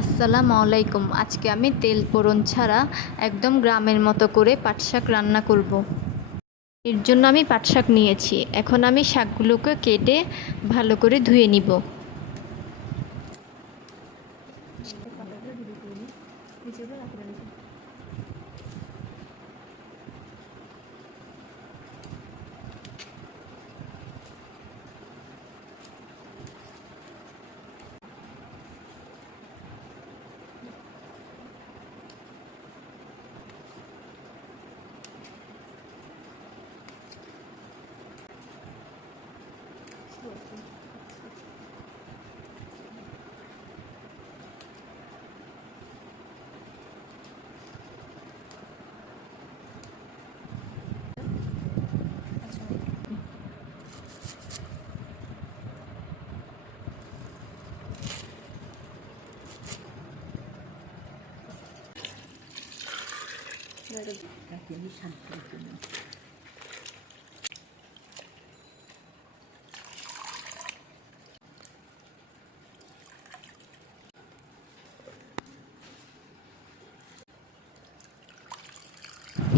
আসসালামু আলাইকুম। আজকে আমি তেল পোড়ন ছাড়া একদম গ্রামের মতো করে পাট শাক রান্না করব। এর জন্য আমি পাট শাক নিয়েছি। এখন আমি শাকগুলোকে কেটে ভালো করে ধুয়ে নিব।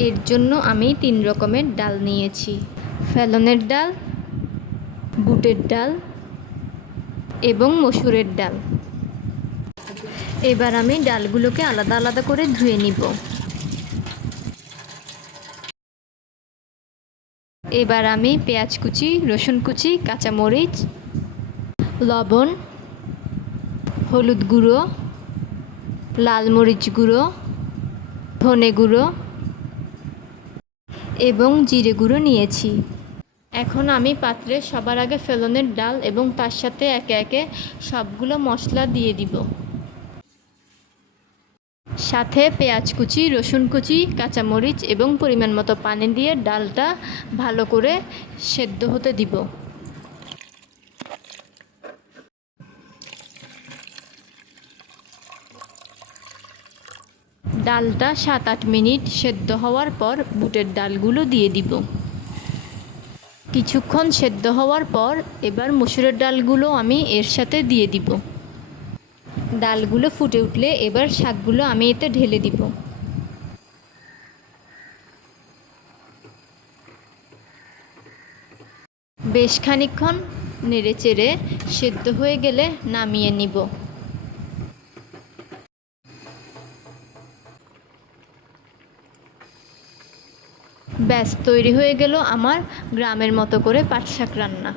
এর জন্য আমি 3 রকমের ডাল নিয়েছি: ফেলনের ডাল, বুটের ডাল এবং মসুরের ডাল। এবার আমি ডালগুলোকে আলাদা আলাদা করে ধুয়ে নিব। এবার আমি পেঁয়াজ কুচি, রসুন কুচি, কাঁচামরিচ, লবণ, হলুদ গুঁড়ো, লাল মরিচ গুঁড়ো, ধনে গুঁড়ো এবং জিরে গুঁড়ো নিয়েছি। এখন আমি পাত্রে সবার আগে ফেলনের ডাল এবং তার সাথে একে একে সবগুলো মশলা দিয়ে দিব। সাথে পেঁয়াজ কুচি, রসুন কুচি, কাঁচামরিচ এবং পরিমাণ মতো পানি দিয়ে ডালটা ভালো করে সেদ্ধ হতে দিব। ডালটা 7-8 মিনিট সেদ্ধ হওয়ার পর বুটের ডালগুলো দিয়ে দিব। কিছুক্ষণ সেদ্ধ হওয়ার পর এবার মসুরের ডালগুলো আমি এর সাথে দিয়ে দিব। ডালগুলো ফুটে উঠলে এবার শাকগুলো আমি এতে ঢেলে দিব। বেশ খানিকক্ষণ নেড়েচেড়ে সেদ্ধ হয়ে গেলে নামিয়ে নিব। ব্যাস তৈরি হয়ে গেল আমার গ্রামের মতো করে পাট শাক রান্না।